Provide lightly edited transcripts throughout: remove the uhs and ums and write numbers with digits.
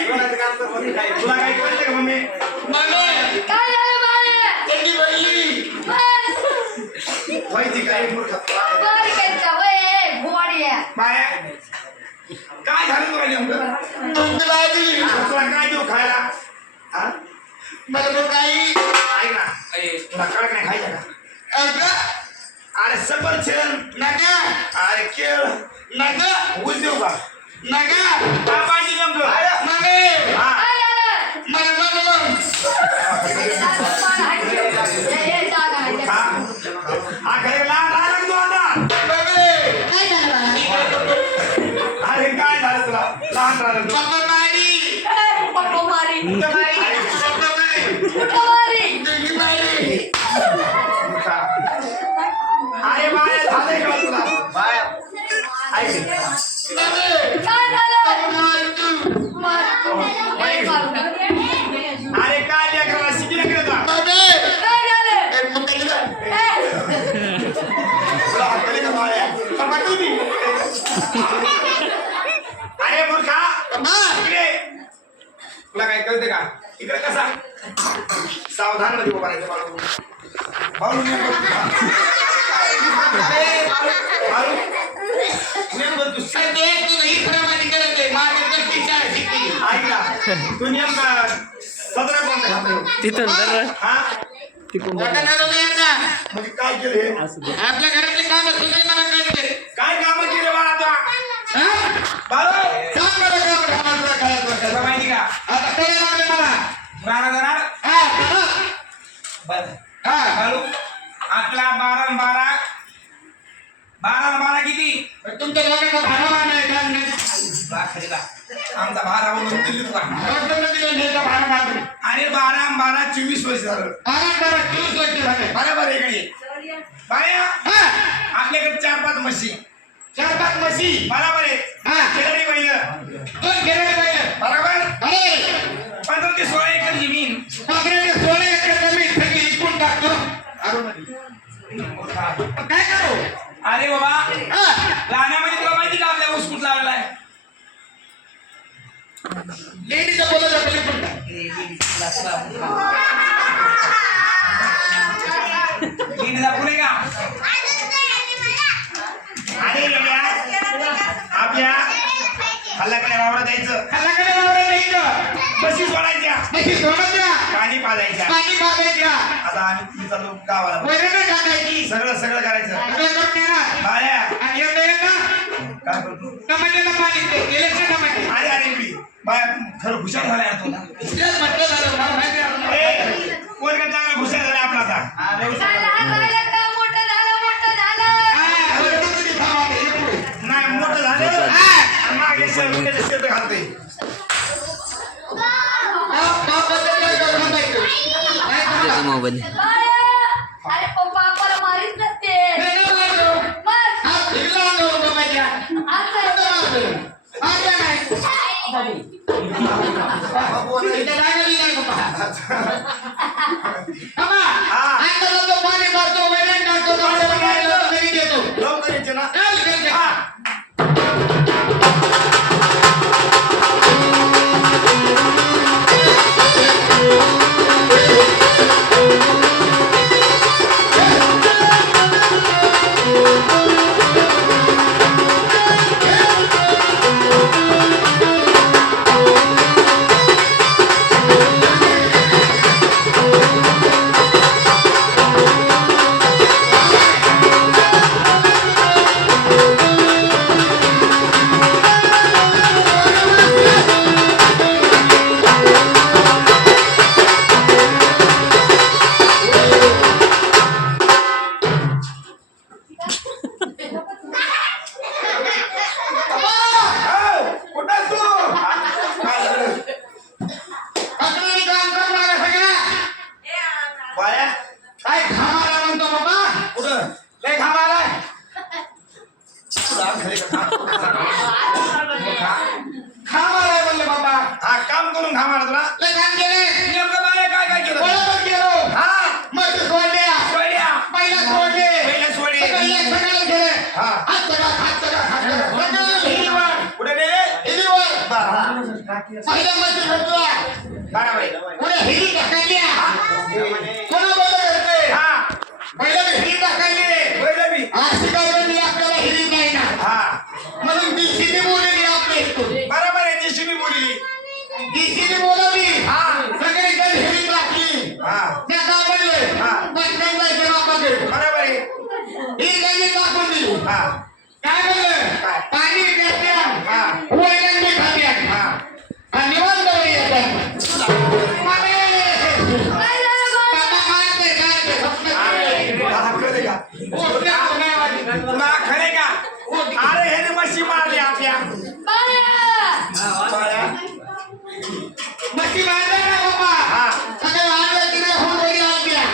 तुला काय कळतं का मम्मी? काय झालं बाळे? त्यांनी बोलली माहिती काय मूर्ख बरं केलं वय घोडी आहे. बाया काय झालं तुला नेमकं? तुला काय देऊ खायला? हा मला काही ऐक ना तुला कडक नाही खायचं का? अरे सफरचंद नका अरे केळ नका ऊस देऊ का? नका काय पाहिजे नेमकं? मागे हा काय झालं? मला मग हा काय लहान राहिला तू आता? काय झालं बाळा? अरे काय झालं तुला लहान राहिला तू? पप्पा मारी पप्पा मारी पप्पा मारी कुठं मारी? तुम्ही मारी अरे बाया झालंय का तुला? बाया ऐक काय झालं? मारू. अरे काय लेकराला शिकले का तुला? काय झालं? तुला हाकले का बाया? बाबा तुम्ही अरे मूर्खा इकडे तुला काय कळते का? इकडे कसा सावधान मध्ये उभा राहायचं बाळू बाळू नेमकं तू अरे बाळू नेमकं तू ऐक ना तू नेमका सदरा कोणता खातो? तिथं जर हा तिकडून म्हणजे काय केलं हे? आपल्या घरातले काम सुद्धा मला कळते काय कामं केले बाळा आता? बाळू सांग मला काम कामाला काय तुला माहिती का? आता काय लागलं मला बारा जाणार हा करा. बरं हा बाळू आपला 12 किती? तुमच्या दोघांचा भाडा नाही का नाही खरी बा आमचा भारा म्हणून दिली तुला भाडा मागून आणि 12 वर्ष झालं आराम 24 वर्ष झाले बरोबर आहे इकडे बाया आपल्याकडे 4-5 म्हशी 4-5 म्हशी बरोबर आहे हा खेळणी पहिलं 2 खेळाडे पाहिजे बरोबर अरे 15 ते 16 एकर जमीन पाकऱ्याने 16 एकर जमीन सगळी विकून टाकतो काय करू अरे बाबा हा राहण्यामध्ये तुला माहिती का आपल्या ऊस कुठला लागलाय लेडीचं बोलत आपल्याला पण नीटला पुढे का अरे येड्या, आपल्या हल्लाकडे वावरत जायचं खालाकडे वावरं द्यायचं म्हशी सोडायच्या म्हशी सोडायच्या पाणी पाजायच्या पाणी मागायच्या आता आम्ही तुम्ही चालू गावाला वैरण टाकायची सगळं करायचं सगळं करून येणार बाळ्या आणि येतं काय करतो टमाट्याला पाणी दे गेल्याचे टमाटे अरे मी बाया खरं हुशार झालाय आता तुला तेच म्हटलं झालं मला माहिती आहे. पोरगा चांगला हुशार झाला आपला आता काय लहान राहिलं का मोठं झालं? हा, वरती तुझी भाव आहे, हे पुढे. नाही मोठं झालं आणि मागे शेत घालते बापाचं काय करून टाकायचं? काय करणार? मोबाईल अरे पप्पा आपल्याला मारीत नसते. नाही, नाही मारलो. मग हात फिरला आणलो बाबाच्या. असं कसं मारलो? आता नाही. इथं लागली नाही बाबा. बाबा, आता जातो पाणी मारतो, वैरण टाकतो, टमाटे बनायला घरी देतो. लवकर यायचे ना चल, चल, चल. पहिल्या मध्ये घडला बरोबर आहे. पुढे हिरी टाकायल्या कोणा बंद करते हा पहिल्या हिरी टाकायली पहिलं बी अशी काय वेळी आपल्याला हिरी नाही ना हा म्हणून डीसीने बोलली आपल्या इथून बरोबर आहे. ती शिवी बोलली डीसीने बोलवली हा सगळी जण हिरी टाकली हा त्या गावामध्ये हा. बसल्या जायचं बापाकडे बरोबर आहे. ही गाणी टाकून दिली हा काय म्हणलं काय? पाणी प्यात्या हा वैरण खात्या हा आणि निवांत येतात काय झालं बाळा? हा, खरं का तुला खरे का अरे हे मशी मारली आपल्या बाळा! बाळा. मच्छी मारला ना बाबा हा सगळं आणलं तिने होऊन आणल्या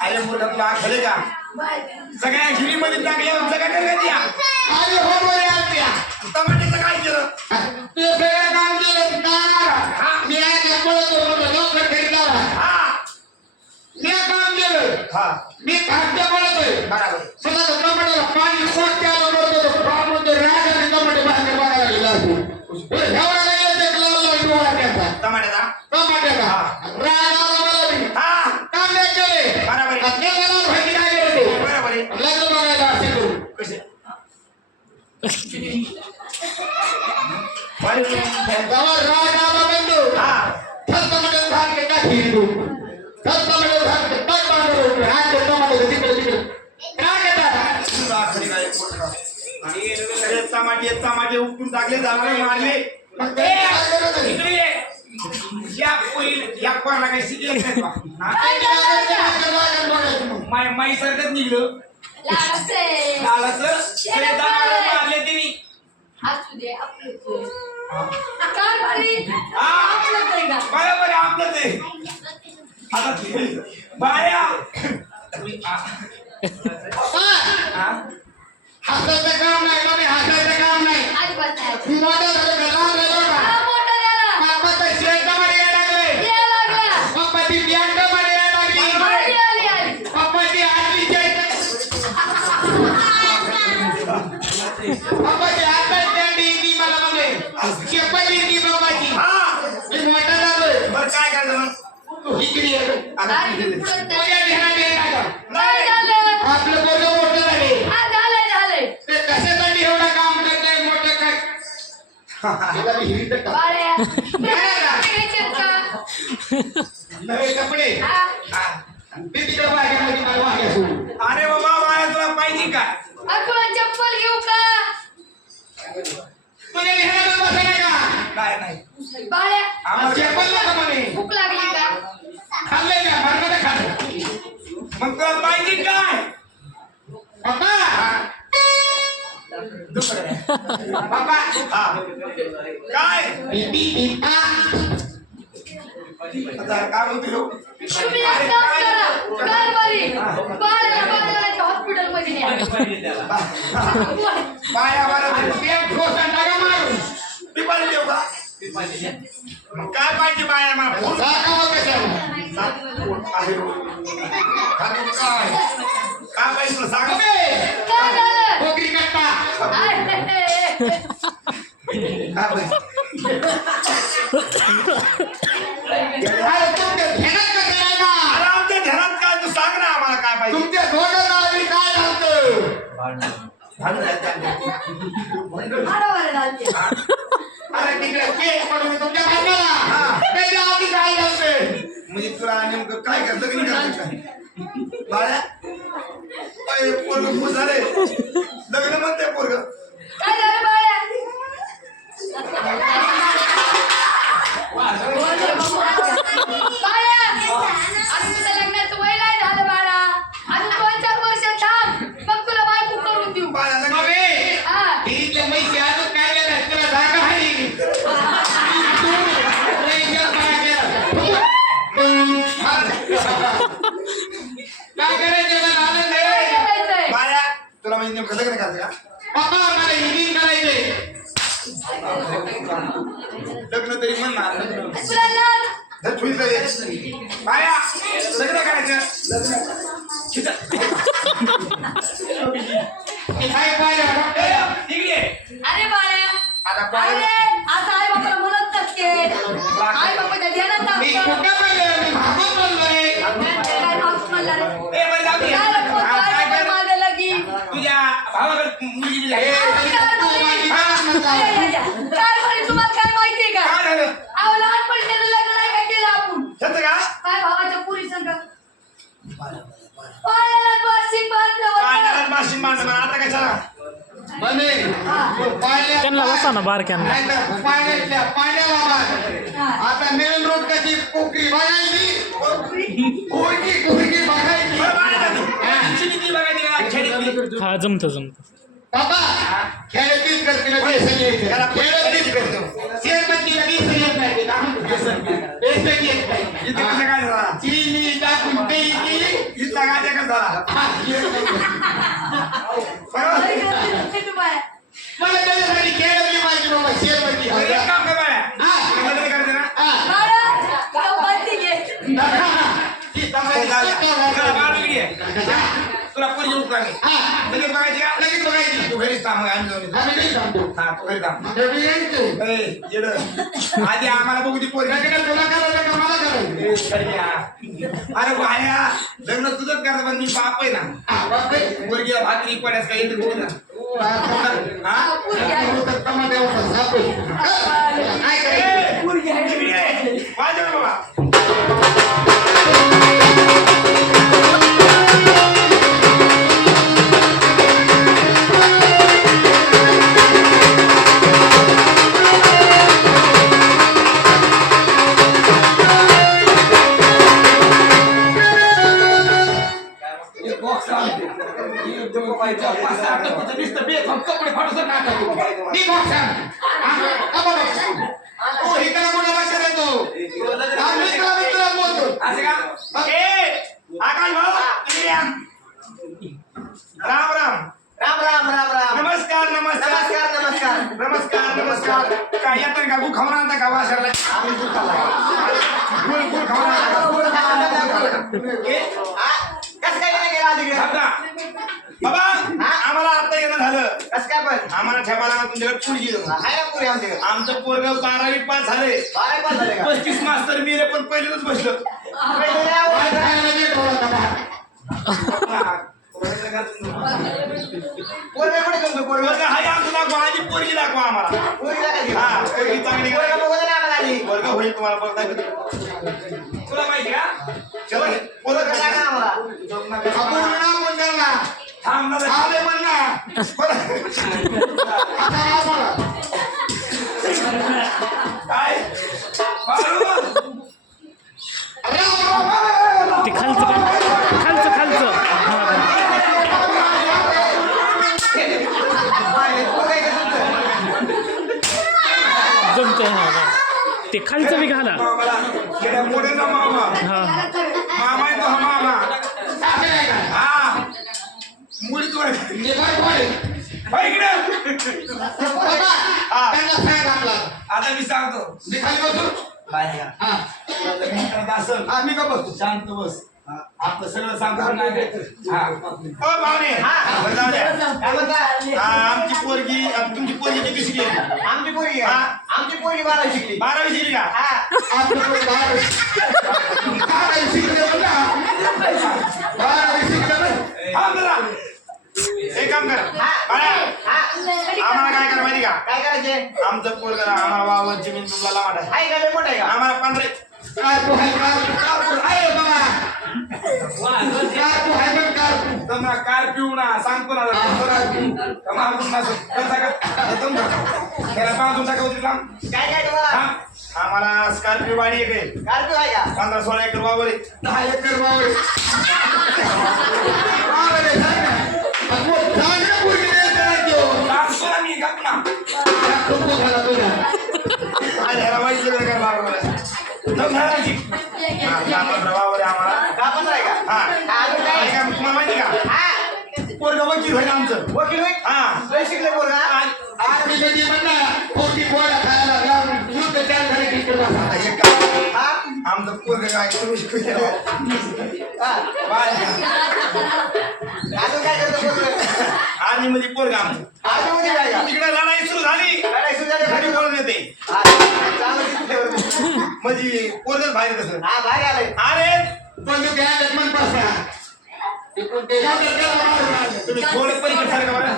अरे मोठा तुला खरे का बाळा. सगळ्या हिरीमध्ये टाकल्या सगळ्या करण्यात या आणि होऊन आणल्या टमाट्याचं काय केलं ते सगळं काम केलं का मी आज बोलतो लवकर घरी जावा हा मी काम केलं हा मी खाद्य बोलतोय बरोबर स्वतः टमाटर पाणी उकळत त्याला बोलतो फार्म मध्ये राग आणि टमाटे बाहेर बघायला गेला एवढा नाही ते लावला डोळा त्याचा टमाट्याचा टमाट्याचा राग आला मला बी. हा काम नाही केले बरोबर आहे. आता त्याला माहिती काय केलं ते बरोबर आहे. लग्न बघायला असे करू कसे जेव्हा राग आला बंधू हा टमाटर झाड के टाकी टमाटर झाड के टाक बांधून हात टमाटर तिकडे तिकडे काय करता तुला खरी काय मोठा. आणि सगळे टमाटे उपटून टाकले झाले मारले मग ते काय करत आहे? इकडे ये. या या कोणाला काही शिकले नाही बा. हा? काय झालं? माई सारखंच निघलं लाडाचे. लालाचं सगळे टमाटे मारले तिने असू दे, आपलंच आहे. काय बारी? हा. आपलंच आहे का? बरोबर आहे आपलंच आहे. आता ते बाया हा? हसायचं काम नाही कमी हसायचं काम नाही अजिबात नाही. मोठा झालं का लहान झालं का हा, मोठा झाला. बापाचं शेतामध्ये यायला लागले यायला लागला. पप्पाची बियांडामध्ये यायला लागली आली, आली. पप्पाची आतली पप्पाची हातात त्यांनी ती मला म्हणजे शेपाली ती पप्पाची हा मी मोठा झालोय बरं काय करायचं मग इकडे ये. आता दारी किती दिले? पुढं कोण्या नाही. ध्यानात येत का काय झालं? आपलं पोरगं मोठं झाले हा, झालंय, झालंय. ते कशासाठी एवढं काम करतंय मोठं काय त्याला मी हिरीत का बाळ्या, घ्यायचेत का? नवे कपडे हा. हा. ते तिकडे वाघ्यामध्ये मला वाघ्या सोडून अरे बाबा मला तुला पाहिजे का आपण चप्पल घेऊ का? तुझ्या ध्यानात बसायला का काय नाही बाळ्या, आम्हाला चप्पल नका म्हणे भूक लागली का? खाल्ले का भरकटे खाल्ले मग तुला पाहिजे काय पप्पा पप्पा हा काय पीपा आता काय बोलतो ह्यो? तुम्ही एक काम करा. काय बारी? बाळाला हॉस्पिटलमध्ये न्या. बाया बरं पेट ठोसा नका मारू पिपाली देऊ का मग काय पाहिजे बाया मला फोन दाखवा कशाला आहे हो. काय काय पाहिजे तुला सांग काय झालं? कोकरी कट्टा आहे. काय पाहिजे अरे तुमच्या ध्यानात कसं आहे का अरे आमच्या ध्यानात काय तू सांग ना आम्हाला काय पाहिजे तुमच्या दोघं नावाने काय झालं भांडण झालं आमचं. बरोबर झालं. अरे तिकडे केस पडून तुमच्या भांडणाला त्याच्या आधी काय झालं म्हणजे तुला नेमकं काय कर लग्न करायचं काय बाळा पोरग खुश झाले लग्न म्हणते पोरग काय झालं बाळ्या? बाळ्या, अजून तुझं लग्नाचं वय नाही झालं बाळा. अजून 2-4 वर्ष थांब. मग तुला बायको करून देऊ. बाळा लग्न मम्मी हा. इथले पैसे अजून काय केलं तुला जागा आहे काय करायचं मला आनंद काय आहे करायचंय? बाळा तुला म्हणजे नेमकं लग्न करायचं का पप्पा मला हिंदीन करायचंय लग्न तरी म्हण ना लग्न तुला लाज? धर ठुई दे बाया लग्न करायचं लग्न खिचा. काय पाहिजे ए, इकडे ये. अरे बाळ्या, आता बाळा अरे असं आई बापाला म्हणत मागितली आहे. काय म्हणे तुम्हाला काय माहितीये का काय झालं अहो लहानपणी त्याचं लग्न नाही का केलं आपण सत्य का काय भावाच्या पुरी संग पायाला बाशिंग बांधलं होतं. पाण्याला बाशिंग बांधलं पण आता कशाला म्हणे पाण्यात त्यांना बसा ना बारक्यांना. नाही तर पाण्यातल्या पाण्याला बांध. आता मेन रोड कशी कोकरी बघायची कोरकी बघायची. बरं, बाळा, शिटीतली बघायची का? खेडीतली? हा जमतं बाबा खेळतील करतील त्याला खेडीतली करतो. इथं कसं काय झाला? चीनी टाकून द्यायची. इथला गाजा कसा झाला? बरोबर? घरी करते ते तुम्हाला. मला त्याच्यासाठी खेळली पाहिजे बाबा शेरवरती. बरं, एक काम कर बाळा. हा. लग्न करते ना? बाळा, गप्पांती घे. ही तमाशा झाला. चला, बाळ वेगळी आहे. तुला पोरगी उठला मी. लगेच बघायची का? लगेच बघायची. तू घरीच थांब, मग आम्ही जाऊन येतो. आम्ही नाही सांगतो हा, तू घरी थांब. आम्ही येतो. ए, येडं. आधी आम्हाला बघू ती पोरगी. तुला करायचं का मला करायचं? ए, कडे या. अरे भाया, लग्न तुझंच करता पण मी बाप आहे ना. हा, बापरे. पोरगीला भाकरी पड्यास काही येते बघू ना. तू हा, हा? पुरी आहे. तू तर टमाट्यावर सापड. काय करायचं? ए, पोरगी आहे, इकडे ये. वाजव बाबा. ती बॉक्स आण. हा, हा, बॉक्स आण. ओ, इकडे कोणी लक्ष देतो? आम्ही इकडे मित्राला बोलतो. असं का? ए, आकाश भाऊ, इकडे या. राम राम. राम राम राम राम नमस्कार नमस्कार नमस्कार नमस्कार नमस्कार नमस्कार. काय येतं का? गु खाऊन आणता का वाशाला? आम्ही दूध खाल्ला. गुळ खाऊन आणता का? दूध खाल्ला. ए, कसं काय नाही गेला तिकडे थांब ना. बाबा, आम्हाला आता येणं झालं. कसं काय पण आम्हाला ठेवायला तुमच्याकडे पुढची आहे ना पुरी आमच्याकडे आमचं पोरग 12वी पास झाले. 12 पास झाले का 35 मास्तर मी पण पहिलेच बसलो. पहिले नाही आवडत. खायला देतो आता बा. पोरगा कुठे तुमचं पोरगा पोरग हाय आमचं दाखवा आणि पोरगी दाखवा आम्हाला. पोरीला का देऊ? हा, पोरगी चांगली पोरगा का? बघू दे ना आम्हाला आधी. पोरग होईल तुम्हाला पोरग दाखवतो. तुला माहिती का? चला पोरगा पोरग सांगा आम्हाला. आपण नाव कोण त्यांना? थांब ना. आले म्हण ना. आता आम्हाला. काय बाळू, ते खालचं खालचं हा. पोरगा इकडे तुमचं. जमतं हा. ते खालचं बी घाला. मामाला गेल्या मोठ्याचा मामा हा मामा आहे तो हा मामा. साखर आहे का? हा, मुली तू हे बरं पडेल. इकडे. बाबा, त्यांना सांग आपला. आता मी सांगतो. मी खाली बसू. बाहेर या. हा. करत असेल हा, मी का बसतो? शांत बस. आपलं सगळं सांगतो नाही हा. ओ पाहुणे, बरं जाऊ द्या. काय म्हणता आमची पोरगी तुमची पोरगी कशी गेली? आमची पोरगी का? हा. आमची पोरगी 12 शिकली 12वी शिकली का? हा आपलं कोण बाहेर शिकलं ना. बाहेर शिकलं ना. थांब जरा. एक काम कर बाळा, हा आम्हाला काय करा माहिती का? काय करायचे आमचं पोरग आम्हाला वावर जमीन तुला लावणार आहे. आहे का लय मोठा आहे का आम्हाला 15 कारकू आहे, कारकू आहे बाबा. कारकू आहे पण कारकू. तुम्हाला कार पिऊ ना सांगतो ना त्याला बांधून टाका होती थांब. काय काय तुम्हाला थांब. आम्हाला स्कॉर्पिओ गाडी एक आहे. कारपी आहे का 15-16 एकर वावर आहे. 10 एकर वावर आहे. वावर आहे, सांग ना. अगो, सांग ना पोरगी नाही देणार तो. सांगतो ना मी गप ना. या खूप झाला तुझा. आज ह्याला माहिती सगळं करायला लागलं. जाऊ घराची. हा, 10-15 वावर आहे आम्हाला. 10-15 आहे का हा. अजून काय आणि काय तुम्हाला माहिती का? हा पोरगं वकील होईल आमचं. वकील होय हा. लय शिकले पोरगा आर्मी मध्ये म्हणला पोरगी गोळ्या खायला लागला. युद्ध चाल झाले की तुला. आता हे काय? हा आमचं पोरगं काय तुम्ही शिकू द्या. हा बाय. अजून काय करतो पोरगा आणि मध्ये पोरगं आमचं. अजून मध्ये काय का तिकडे लढाई सुरू झाली. लढाई सुरू झाली घरी बोलून येते. हा, चांगलं दिसतंय. म्हणजे पोरगच बाहेर कसं हा बाहेर आलंय अरे पण तू घ्या लग्न पासा. तुम्ही थोडं पण इकडे सारखं बघा.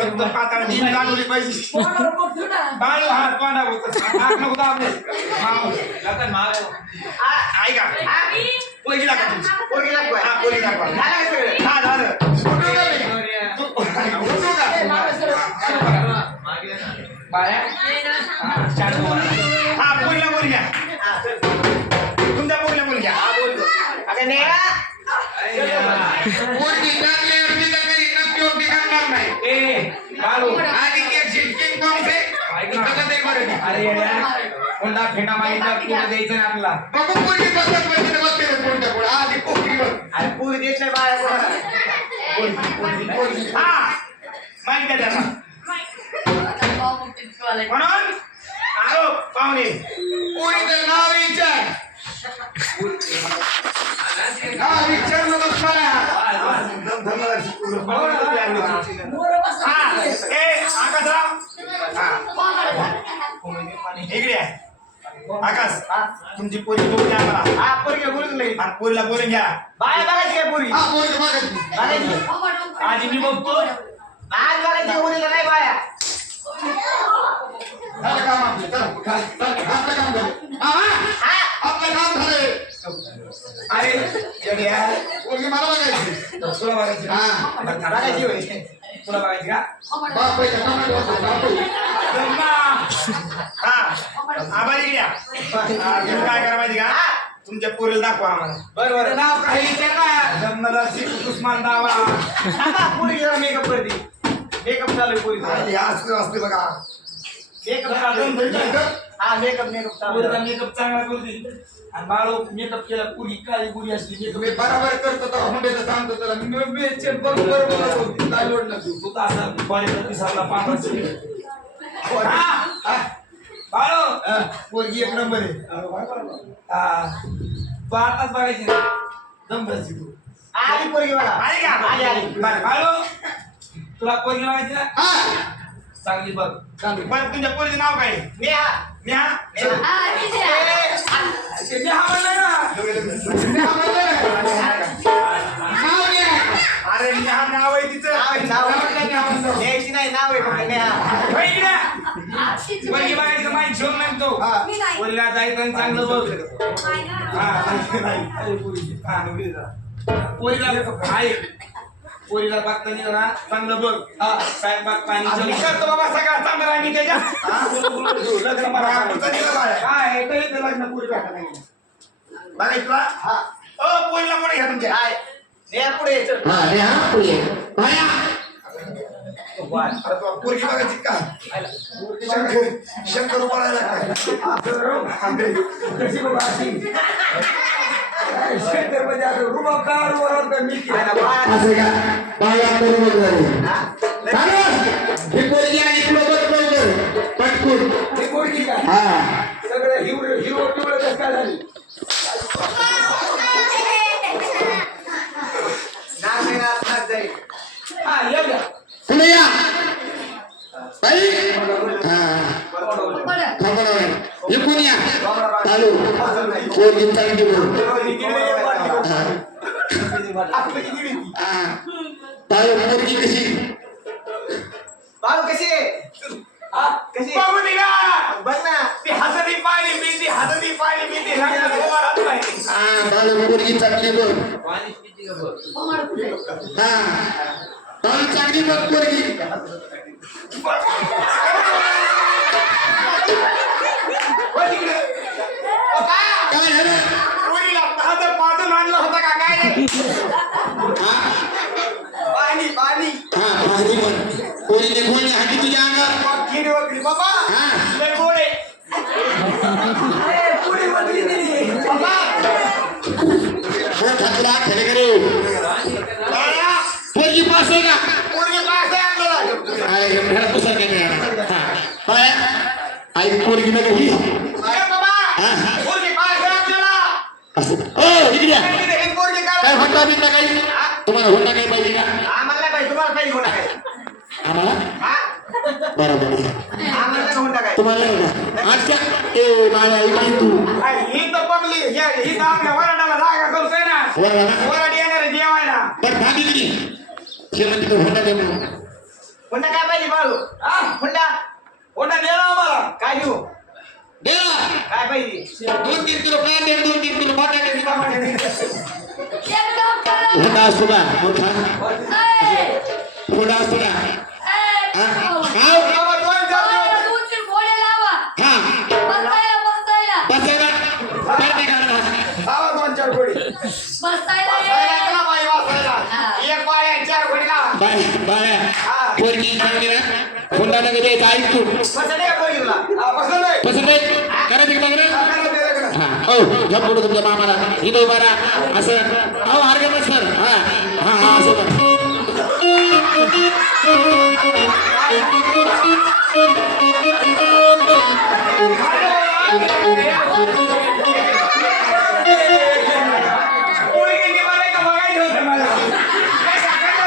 एकदम पाताळ नीट लागली पाहिजे. बाळू हात पाना नको दाबले. ऐका पोरगी दाखवा तुमची. पोरगी दाखवा. हा पोरगी दाखवा. झालं का सगळं? हा झालं. हा पोरीला बोल घ्या. हा, चल. तुमच्या पोरीला बोल घ्या. हा, बोलतो. अगं नेहा. पोरगी चांगली असली तर कधी नक्की होती करणार नाही. ए बाळू आधी एक किंग कॉंग से कसं ते करेल. अरे कोणता फेटा मागितला पूर्ण द्यायचं ना आपला. बाबू पोरगी बसत बसते बसते कोणत्या कोण आधी पोरगी बस. अरे पोरी देत नाही बाळा कोणाला. हा माहिती द्या त्याला. म्हणून आलो पाहुणे. पोरीचं नाव विचार. नाव विचार नको मला. हा ए आकाशराव. इकडे आहे. आकाश तुमची पोरी बोलून घ्या मला. हा, पोरगी बोलून नाही. आणि पोरीला बोलून घ्या. बाळा बघायची काय पोरी? हा पोरगी बघायची. बघायची. आधी मी बघतो. आज बघायची पोरीला नाही बाया. झालं काम आपलं. चला, आपलं काम झालं. हा, आपलं काम झालं. अरे येडे आहे. पोरगी मला बघायची. तुला बघायची. हा, बघायची होय. तुला बघायची का? बाप पैसा कमावतो होता, बाप पैसा. हा आभारी इकडे या. तुम्ही काय करा माहिती का? तुमच्या पोरीला दाखवा आम्हाला. बरोबर. नाव काही विचार ना. जन्मला शिक उस्मान दावा. थांबा, पोरी जरा मेकअप करते. मेकअप चालू आहे पोरीचा. हे असं असते बघा. मेकअप चालू आहे. हा, मेकअप चालू पोरीचा आहे. मेकअप चांगला करते. आणि बाळू मेकअप केला पुरी काळी पुरी असते. तुम्ही बरोबर करतो तर हुंड्याचं सांगतो त्याला मी चेक बरोबर बोलतो. काय लोड नसतो. तू तर असा बॉडीला दिसायला पाहतो. बाळू पोरगी एक नंबर आहे. तू आताच बघायची ना. दमदाची तू. आली पोरगी बघा. आली का? आली आली. बरं बाळू तुला पोरगी बघायची ना. हा, चांगली बघ. चांगली. बरं तुमच्या पोरीचं नाव काय? नेहा. नेहा. नेहा. नेहा म्हणलं ना. नाव घे. अरे नेहा नाव आहे तिचं. नाव न्यायची नाही, नाव आहे फक्त नेहा. होय की नाही? पोरगी बघायचं माहिती घेऊन नाही तो. पोरीला जायचं आणि चांगलं बघ. पोरीला आहे. पोरीला बघताना ना चांगलं बघ. स्वयंपाक पाणी करतो बाबा सगळा चांगला आहे मी त्याच्या. लग्न काय लग्न पोरी बघायचं तुला. पोरीला पुढे घ्या तुमच्या. काय? नेहा पुढे ये, चल. हा, रे हा, पुढे ये. बाया. पोरगी बघायची का? शंकर उभारायला असं का? बाया बरोबर झाली. चालू. ही पोरगी आणि पुढं बघ लवकर. पटकून. हा. नाव नाही, नाव जाईल. पुढे या. बाई. हा. खबर आहे. इकडून या. चालू. पोरगी चांगली बोल. हा. चालू. पोरगी कशी? बाळू कशी आहे? कशी आहे? बघून निघा. बघ ना. ती हसती पाहिली मी ती हसती पाहिली मी ती लग्नात उभा राहत नाही. हा. चालू. पोरगी चांगली बोल. हा. चालू. चांगली बघ पोरगी. काय झालं? पोरीला हातात पाठून आणलं होतं का काय नाही? हा. पाणी पाणी. हा. पाहिली पण. पोरीने कोणी हाती तुझ्या अंगावर. खीर वगैरे बाबा हा. लय गोड आहे. पुढे बदली दिली. हो ठाकरा खरे खरे. बाळा, पोरगी पास आहे का? पोरगी पास आहे आपल्याला. अरे घरात पुस्तक नाही मिळालं. हा. बाया. आई पोरगी नका ही. ए बाबा, हा. पोरगी पास आहे आपल्याला. असं. ओ इकडे या. ही पोरगी काय? काय हुंडा बिंडा काही? तुम्हाला हुंडा काही पाहिजे का? आम्हाला नाही पाहिजे, तुम्हाला पाहिजे हुंडा काय? आम्हाला? हा? बरोबर. आम्हाला नाही हुंडा काय? तुम्हाला नाही का? आजच्या ए बाळा इकडे तू ही तर पब्लिक ही तर आपल्या वराडाला जागा करतोय ना वराडा? वराड येणार आहे जेवायला बरं भागी किती हे म्हणते तो होता दे म्हणून पुन्हा काय पाहिजे बाळू हा पुन्हा कोणता दे ना आम्हाला काय देऊ दे ना काय पाहिजे 2-3 किलो कांदे 2-3 किलो बटाटे एक काम करा. होता असतो का मोठा ए, होता असतो का ए, हा? भाऊ. हाव? बाबा दोन चार भावाला दिवस. 2-3 घोडे लावा. हा बसायला. बसायला करणे काढा लावा दोन चार गोळी बसायला वासायला ये. चला बाई वासायला एक बाय आणि चार गोळी लावा बाळ्या पोरगी चांगली ना हुंडा नका द्यायचा ऐक तू बसा नाही का पोरी तुला हा, पसंत आहे पसंत आहे करायचं की बघ हा, करा दे रे. हा हो घ्या पुढे तुमच्या मामाला इथं उभा राहा असं अहो आर्गन सर हा हा हा असं बघ पोरगी निघाली का बघायचं होतं मला. काय सांगायचं?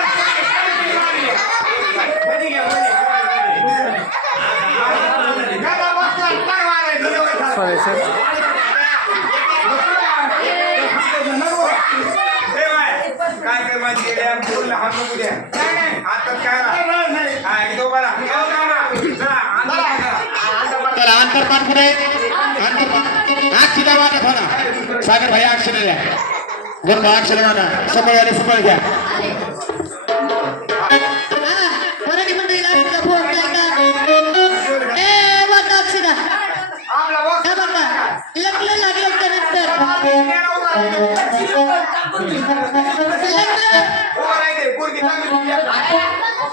मध्ये घ्या, मध्ये. गादा बसला, टाक मारायचं, एवढं झालं. सॉरी सर ए बाय, काय कर माझी गेल्या पूर्ण हात नको द्या. हातात काय राहा. हा, एक दोन बारा. एक दोन बारा. चला, अंतर करा. चला अंतरपान पुढे अंतरपान अक्षिला वाटा थोडा सागर भाई अक्षर द्या गप्पा अक्षर गाणा समोर आले समोर घ्या मराठी मंडळीला आजचा फोन नाही का? ए वाटा अक्षरा आपला बॉक्स हा बाबा लग्न लागल्याच्या नंतर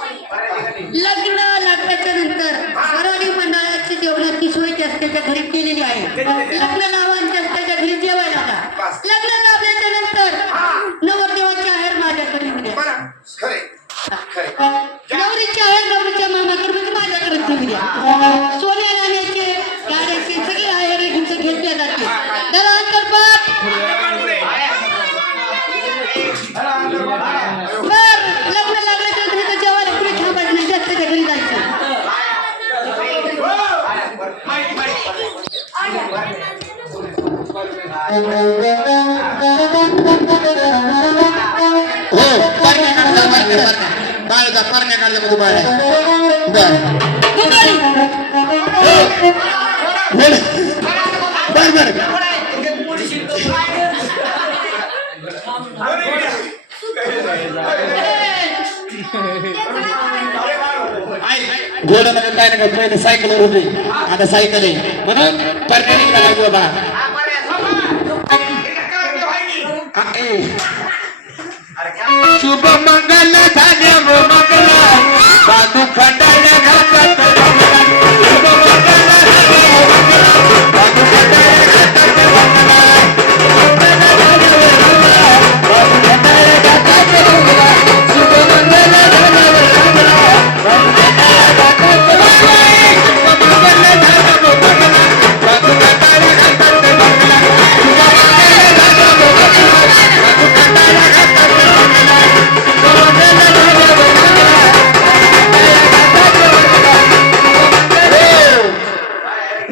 लग्न लागल्याच्या नंतर मराठी मंडळाची जेवणाची सोय त्याच्या घरी केलेली आहे. लग्न लावांच्या त्याच्या घरी जेवायला का लग्न लावल्याच्या नंतर नवरदेवाची आहेर माझ्याकडे द्या. नवरीची आहेर नवरीच्या मामाकडे म्हणजे माझ्याकडे तुम्ही द्या. सोन्या नाण्याचे गाड्याचे सगळे आहेर घेतल्या जाते. त्याला अंतर्पात बर लग्न लागल्याच्या नंतर इथं जेवायला कुणी थांबायचं नाही जास्त त्याच्या घरी जायचं. हो परण्या काढला बाळचा परण्या काढला मध्ये बाळ बर दुपारी बर बर घोडा नका काय नका पहिले सायकलवर होते आता सायकल आहे म्हणून परण्या निघाला बाबा शुभ मंगल धान्य मंगल बाजू खंडाला घालत शुभ मंगल बाजू खंडाला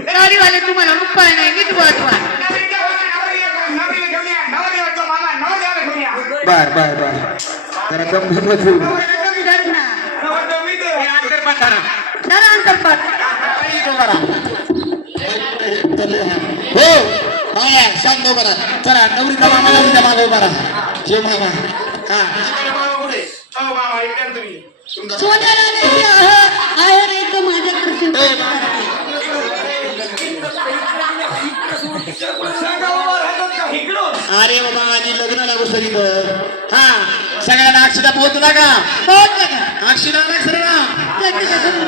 गाडीवाले तुम्हाला उपाय नाही नीट वाचवा. बर बर बर जरा दम धरून कर ना. जरा अंतर्पात हो माया शांत उभा राहा चला नवरीचा मामा नवरीच्या मागे उभा राहा शिव मामा हा सोन्या नाण्याची आहेर येतं माझ्याकडे शिव. अरे बाबा माझी लग्न लागू सगळी हा सगळ्यांना अक्षता पोहोचला का पोहोचलं का? अक्षता सगळ्यांना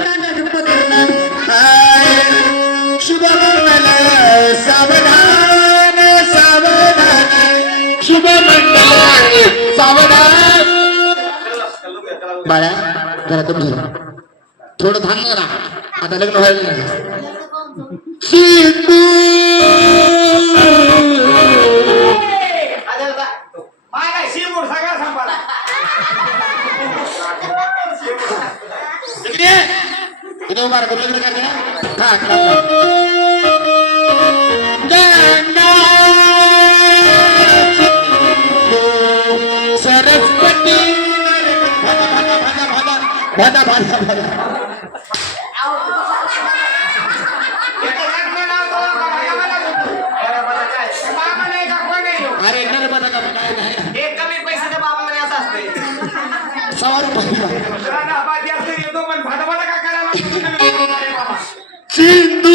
कांदा झुकतो करून. शुभ मंगल सावधान सावधान शुभ मंगल सावधान बाळा जरा दम धर थोडं थांब ना आता लग्न व्हायला नाही सिंधू इथे उभा राहा लग्न करते हा बाधा बाधा बाधा याचं लग्न लावतो का भागावाला होतो? बाबा नाही का कोण नाही हो? अरे नर्मदा का काय नाही एक कमी पैशाच्या बाबामध्ये असं असतंय. 100 रुपये राणा हा जास्त येतो पण भाडभाडा का करायला अरे बाबा सिंधू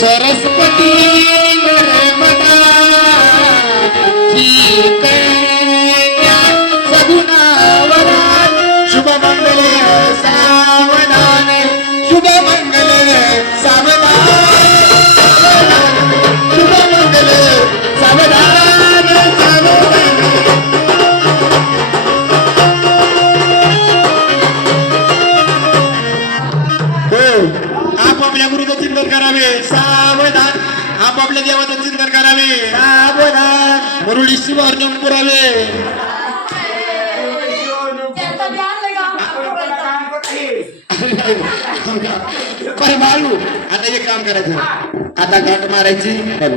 सरस्वती नर्मदा ठीक सगुणावरा शुभ मंगल सावधान शुभ मंगल सावधान शुभ मंगल सावधान सावधान आपापल्या गुरुचं चिंतन करावे सावधान आपापल्या देवाचं चिंतन करावे सावधान मुरळी शिवार्णम पुरावे त्याचं ध्यान लगा. पर बाळू आता एक काम करायचं आता गाठ मारायची आणि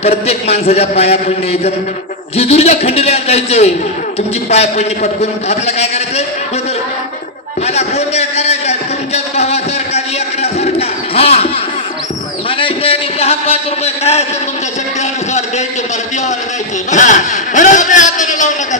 प्रत्येक माणसाच्या पाया पडणे एकदम जिजुरीच्या खंडीला जायचे तुमची पाया पडणी पटकून आपल्याला काय करायचं बदल मला गोंधळ करायचा तुमच्याच भावासारखा लेकरासारखा हा म्हणायचं आणि 10-5 रुपये काय असेल तुमच्या शक्तीनुसार द्यायचे मला देवाला द्यायचे म्हणून हाताने लावू नका